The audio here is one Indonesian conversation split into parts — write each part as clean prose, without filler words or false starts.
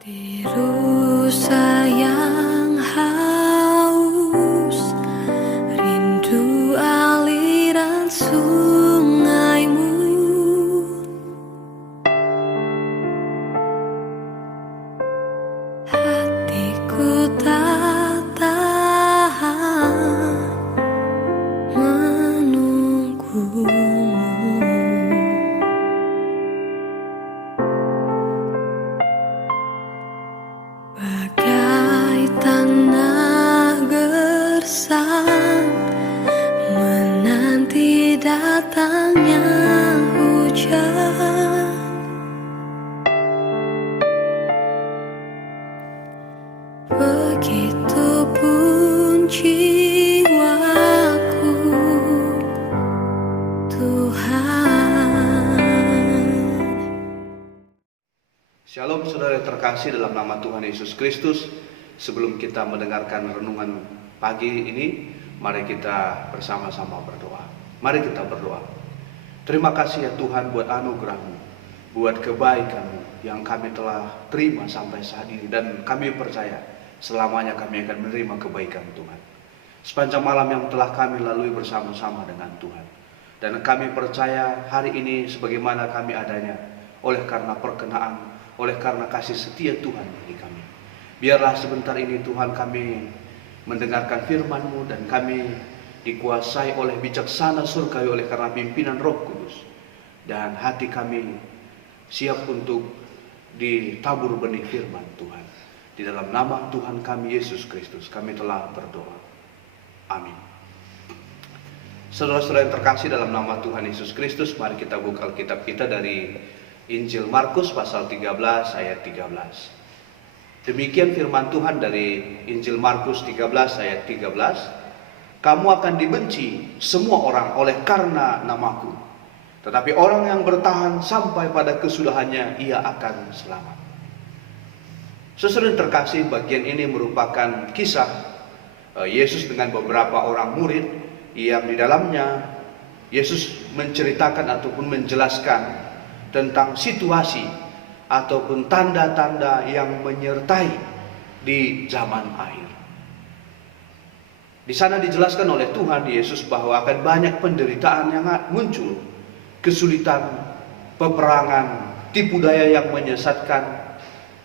Hati sayang haus, rindu aliran sungaimu. Hatiku tak tahan menunggumu. Bagai tanah gersang menanti datangnya hujan. Begitupun jiwaku, Tuhan. Shalom saudara yang terkasih dalam nama Tuhan Yesus Kristus. Sebelum kita mendengarkan renungan pagi ini, mari kita bersama-sama berdoa. Mari kita berdoa. Terima kasih ya Tuhan buat anugerah-Mu, buat kebaikan-Mu yang kami telah terima sampai saat ini. Dan kami percaya selamanya kami akan menerima kebaikan Tuhan. Sepanjang malam yang telah kami lalui bersama-sama dengan Tuhan. Dan kami percaya hari ini sebagaimana kami adanya, oleh karena perkenaan, oleh karena kasih setia Tuhan bagi kami. Biarlah sebentar ini Tuhan kami mendengarkan firman-Mu dan kami dikuasai oleh bijaksana surgawi oleh karena pimpinan Roh Kudus. Dan hati kami siap untuk ditabur benih firman Tuhan. Di dalam nama Tuhan kami Yesus Kristus kami telah berdoa. Amin. Saudara-saudara yang terkasih dalam nama Tuhan Yesus Kristus, mari kita buka Alkitab kita dari Injil Markus pasal 13 ayat 13. Demikian firman Tuhan dari Injil Markus 13 ayat 13. Kamu akan dibenci semua orang oleh karena namaku, tetapi orang yang bertahan sampai pada kesudahannya ia akan selamat. Saudara yang terkasih, bagian ini merupakan kisah Yesus dengan beberapa orang murid yang di dalamnya Yesus menceritakan ataupun menjelaskan tentang situasi ataupun tanda-tanda yang menyertai di zaman akhir. Di sana dijelaskan oleh Tuhan Yesus bahwa akan banyak penderitaan yang muncul, kesulitan, peperangan, tipu daya yang menyesatkan,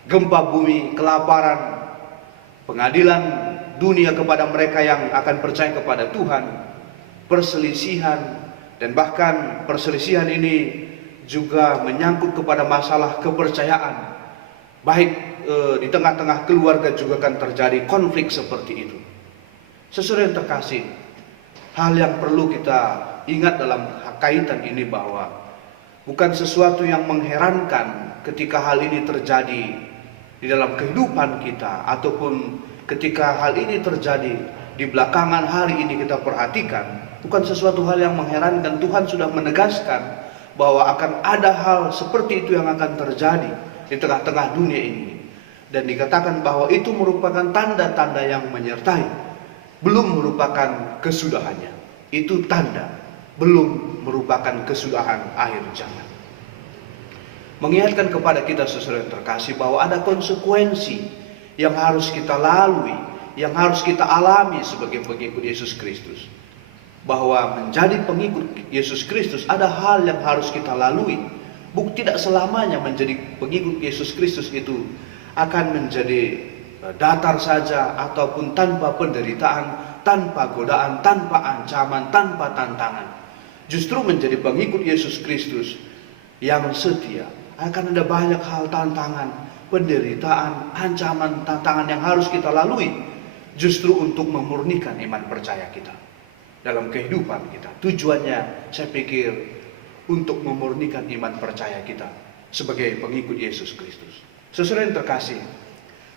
gempa bumi, kelaparan, pengadilan dunia kepada mereka yang akan percaya kepada Tuhan, perselisihan, dan bahkan perselisihan ini juga menyangkut kepada masalah kepercayaan. Baik di tengah-tengah keluarga juga akan terjadi konflik seperti itu. Saudara yang terkasih, hal yang perlu kita ingat dalam kaitan ini bahwa bukan sesuatu yang mengherankan ketika hal ini terjadi di dalam kehidupan kita, ataupun ketika hal ini terjadi di belakangan hari ini kita perhatikan, bukan sesuatu hal yang mengherankan. Tuhan sudah menegaskan bahwa akan ada hal seperti itu yang akan terjadi di tengah-tengah dunia ini. Dan dikatakan bahwa itu merupakan tanda-tanda yang menyertai, belum merupakan kesudahannya. Itu tanda, belum merupakan kesudahan akhir zaman. Mengingatkan kepada kita saudara yang terkasih bahwa ada konsekuensi yang harus kita lalui, yang harus kita alami sebagai pengikut Yesus Kristus. Bahwa menjadi pengikut Yesus Kristus ada hal yang harus kita lalui. Tidak selamanya menjadi pengikut Yesus Kristus itu akan menjadi datar saja, ataupun tanpa penderitaan, tanpa godaan, tanpa ancaman, tanpa tantangan. Justru menjadi pengikut Yesus Kristus yang setia akan ada banyak hal tantangan, penderitaan, ancaman, tantangan yang harus kita lalui, justru untuk memurnikan iman percaya kita dalam kehidupan kita. Tujuannya saya pikir untuk memurnikan iman percaya kita sebagai pengikut Yesus Kristus. Saudara yang terkasih,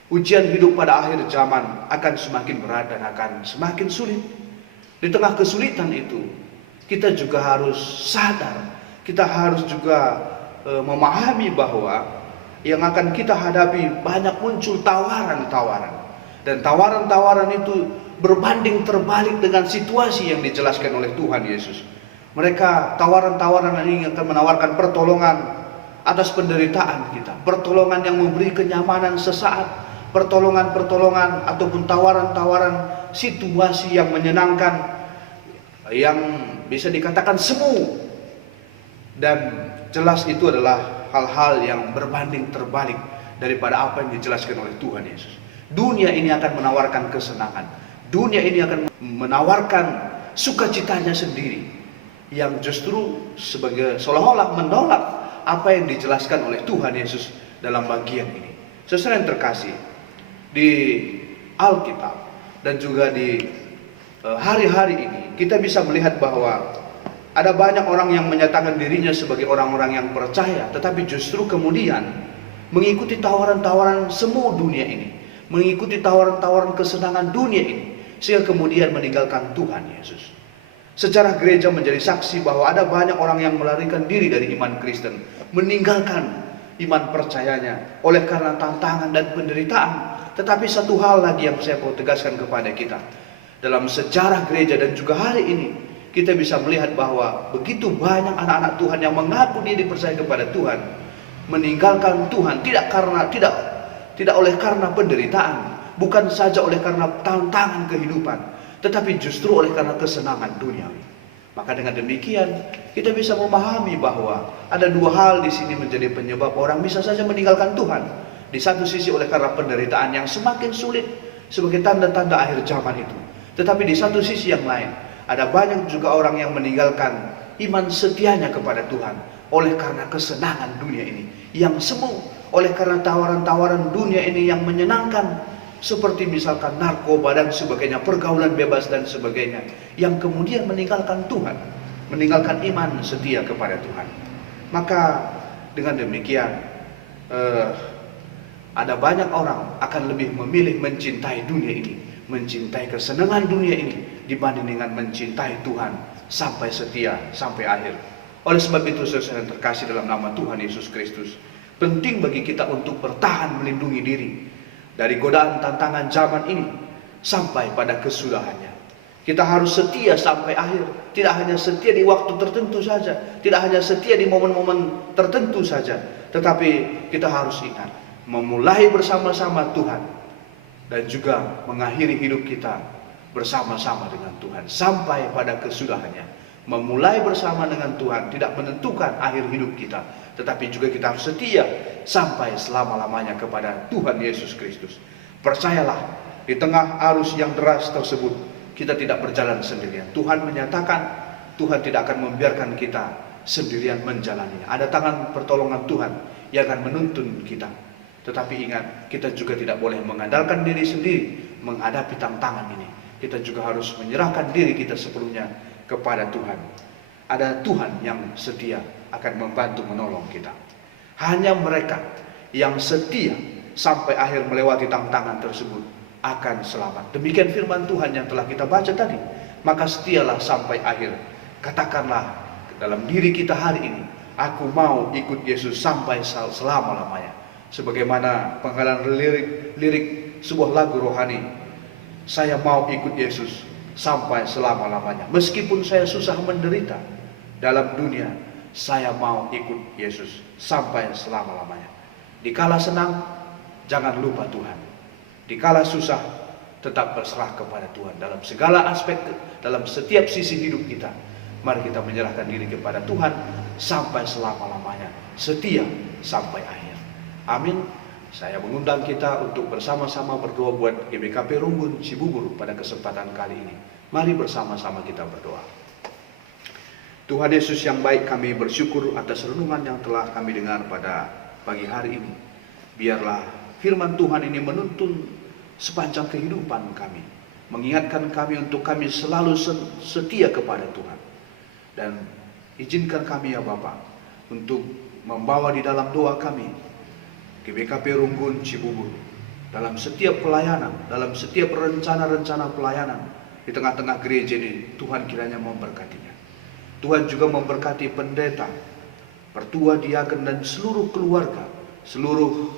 ujian hidup pada akhir zaman akan semakin berat dan akan semakin sulit. Di tengah kesulitan itu, kita juga harus sadar, kita harus juga memahami bahwa yang akan kita hadapi banyak muncul tawaran-tawaran. Dan tawaran-tawaran itu berbanding terbalik dengan situasi yang dijelaskan oleh Tuhan Yesus. Mereka tawaran-tawaran ini akan menawarkan pertolongan, atas penderitaan kita, pertolongan yang memberi kenyamanan sesaat, pertolongan-pertolongan ataupun tawaran-tawaran situasi yang menyenangkan, yang bisa dikatakan semu. Dan jelas itu adalah hal-hal yang berbanding terbalik daripada apa yang dijelaskan oleh Tuhan Yesus. Dunia ini akan menawarkan kesenangan, dunia ini akan menawarkan sukacitanya sendiri, yang justru sebagai seolah-olah menolak apa yang dijelaskan oleh Tuhan Yesus dalam bagian ini. Saudara yang terkasih, di Alkitab dan juga di hari-hari ini kita bisa melihat bahwa ada banyak orang yang menyatakan dirinya sebagai orang-orang yang percaya, tetapi justru kemudian mengikuti tawaran-tawaran semu dunia ini, mengikuti tawaran-tawaran kesenangan dunia ini, sehingga kemudian meninggalkan Tuhan Yesus. Secara gereja menjadi saksi bahwa ada banyak orang yang melarikan diri dari iman Kristen, meninggalkan iman percayanya oleh karena tantangan dan penderitaan. Tetapi satu hal lagi yang saya mau tegaskan kepada kita, dalam sejarah gereja dan juga hari ini, kita bisa melihat bahwa begitu banyak anak-anak Tuhan yang mengaku diri percaya kepada Tuhan, meninggalkan Tuhan tidak oleh karena penderitaan, bukan saja oleh karena tantangan kehidupan, tetapi justru oleh karena kesenangan duniawi. Maka dengan demikian kita bisa memahami bahwa ada dua hal di sini menjadi penyebab orang bisa saja meninggalkan Tuhan. Di satu sisi oleh karena penderitaan yang semakin sulit sebagai tanda-tanda akhir zaman itu. Tetapi di satu sisi yang lain, ada banyak juga orang yang meninggalkan iman setianya kepada Tuhan oleh karena kesenangan dunia ini yang semu, oleh karena tawaran-tawaran dunia ini yang menyenangkan, seperti misalkan narkoba dan sebagainya, pergaulan bebas dan sebagainya, yang kemudian meninggalkan Tuhan, meninggalkan iman setia kepada Tuhan. Maka dengan demikian ada banyak orang akan lebih memilih mencintai dunia ini, mencintai kesenangan dunia ini, dibanding dengan mencintai Tuhan sampai setia, sampai akhir. Oleh sebab itu, saudara yang terkasih dalam nama Tuhan Yesus Kristus, penting bagi kita untuk bertahan melindungi diri dari godaan tantangan zaman ini sampai pada kesudahannya. Kita harus setia sampai akhir, tidak hanya setia di waktu tertentu saja, tidak hanya setia di momen-momen tertentu saja, tetapi kita harus ingat, memulai bersama-sama Tuhan dan juga mengakhiri hidup kita bersama-sama dengan Tuhan sampai pada kesudahannya. Memulai bersama dengan Tuhan tidak menentukan akhir hidup kita, tetapi juga kita harus setia sampai selama-lamanya kepada Tuhan Yesus Kristus. Percayalah, di tengah arus yang deras tersebut, kita tidak berjalan sendirian. Tuhan menyatakan, Tuhan tidak akan membiarkan kita sendirian menjalani. Ada tangan pertolongan Tuhan yang akan menuntun kita. Tetapi ingat, kita juga tidak boleh mengandalkan diri sendiri menghadapi tantangan ini. Kita juga harus menyerahkan diri kita sepenuhnya kepada Tuhan. Ada Tuhan yang setia akan membantu menolong kita. Hanya mereka yang setia sampai akhir melewati tantangan tersebut akan selamat. Demikian firman Tuhan yang telah kita baca tadi. Maka setialah sampai akhir. Katakanlah dalam diri kita hari ini, aku mau ikut Yesus sampai selama-lamanya. Sebagaimana penggalan lirik sebuah lagu rohani, saya mau ikut Yesus sampai selama-lamanya. Meskipun saya susah menderita dalam dunia, saya mau ikut Yesus sampai selama-lamanya. Dikala senang, jangan lupa Tuhan. Dikala susah, tetap berserah kepada Tuhan. Dalam segala aspek, dalam setiap sisi hidup kita, mari kita menyerahkan diri kepada Tuhan sampai selama-lamanya, setia sampai akhir. Amin. Saya mengundang kita untuk bersama-sama berdoa buat GBKP Runggun Cibubur pada kesempatan kali ini. Mari bersama-sama kita berdoa. Tuhan Yesus yang baik, kami bersyukur atas renungan yang telah kami dengar pada pagi hari ini. Biarlah firman Tuhan ini menuntun sepanjang kehidupan kami, mengingatkan kami untuk kami selalu setia kepada Tuhan. Dan izinkan kami ya Bapa untuk membawa di dalam doa kami GBKP Runggun Cibubur dalam setiap pelayanan, dalam setiap rencana-rencana pelayanan di tengah-tengah gereja ini. Tuhan kiranya memberkatinya. Tuhan juga memberkati pendeta, pertua, diaken, dan seluruh keluarga, seluruh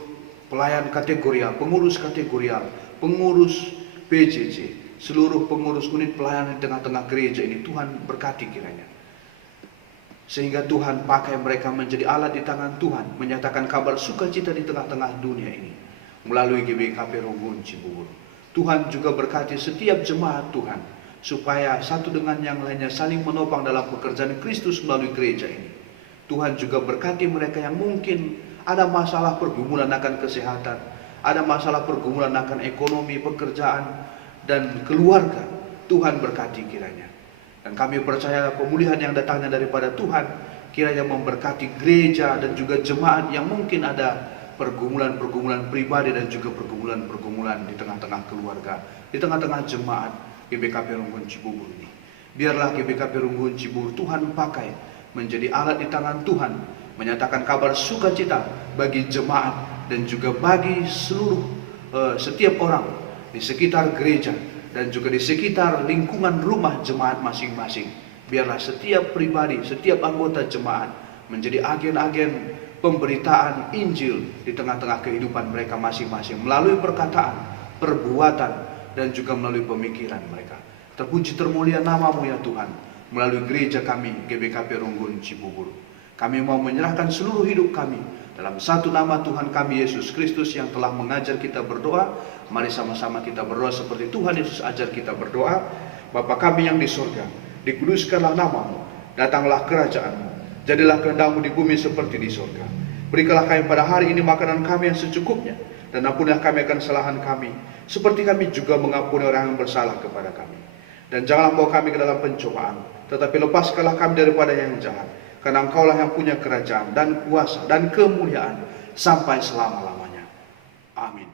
pelayan kategorial, pengurus kategorial, pengurus PJJ, seluruh pengurus unit pelayanan di tengah-tengah gereja ini. Tuhan berkati kiranya. Sehingga Tuhan pakai mereka menjadi alat di tangan Tuhan, menyatakan kabar sukacita di tengah-tengah dunia ini melalui GBKP Runggun Cibubur. Tuhan juga berkati setiap jemaat Tuhan, supaya satu dengan yang lainnya saling menopang dalam pekerjaan Kristus melalui gereja ini. Tuhan juga berkati mereka yang mungkin ada masalah pergumulan akan kesehatan, ada masalah pergumulan akan ekonomi, pekerjaan, dan keluarga. Tuhan berkati kiranya. Dan kami percaya pemulihan yang datangnya daripada Tuhan kiranya memberkati gereja dan juga jemaat yang mungkin ada pergumulan-pergumulan pribadi dan juga pergumulan-pergumulan di tengah-tengah keluarga, di tengah-tengah jemaat GBKP Runggun Cibubur ini. Biarlah GBKP Runggun Cibubur Tuhan pakai menjadi alat di tangan Tuhan, menyatakan kabar sukacita bagi jemaat dan juga bagi seluruh setiap orang di sekitar gereja dan juga di sekitar lingkungan rumah jemaat masing-masing. Biarlah setiap pribadi, setiap anggota jemaat menjadi agen-agen pemberitaan Injil di tengah-tengah kehidupan mereka masing-masing melalui perkataan, perbuatan, dan juga melalui pemikiran mereka. Terpuji termulia nama-Mu ya Tuhan, melalui gereja kami GBKP Runggun Cibubur. Kami mau menyerahkan seluruh hidup kami dalam satu nama Tuhan kami Yesus Kristus yang telah mengajar kita berdoa. Mari sama-sama kita berdoa seperti Tuhan Yesus ajar kita berdoa. Bapa kami yang di surga, dikuduskanlah nama-Mu, datanglah kerajaan-Mu, jadilah kehendak-Mu di bumi seperti di surga. Berikanlah kami pada hari ini makanan kami yang secukupnya, dan ampunilah kami akan kesalahan kami, seperti kami juga mengampuni orang yang bersalah kepada kami. Dan janganlah bawa kami ke dalam pencobaan, tetapi lepaskanlah kami daripada yang jahat, karena Engkaulah yang punya kerajaan dan kuasa dan kemuliaan sampai selama-lamanya. Amin.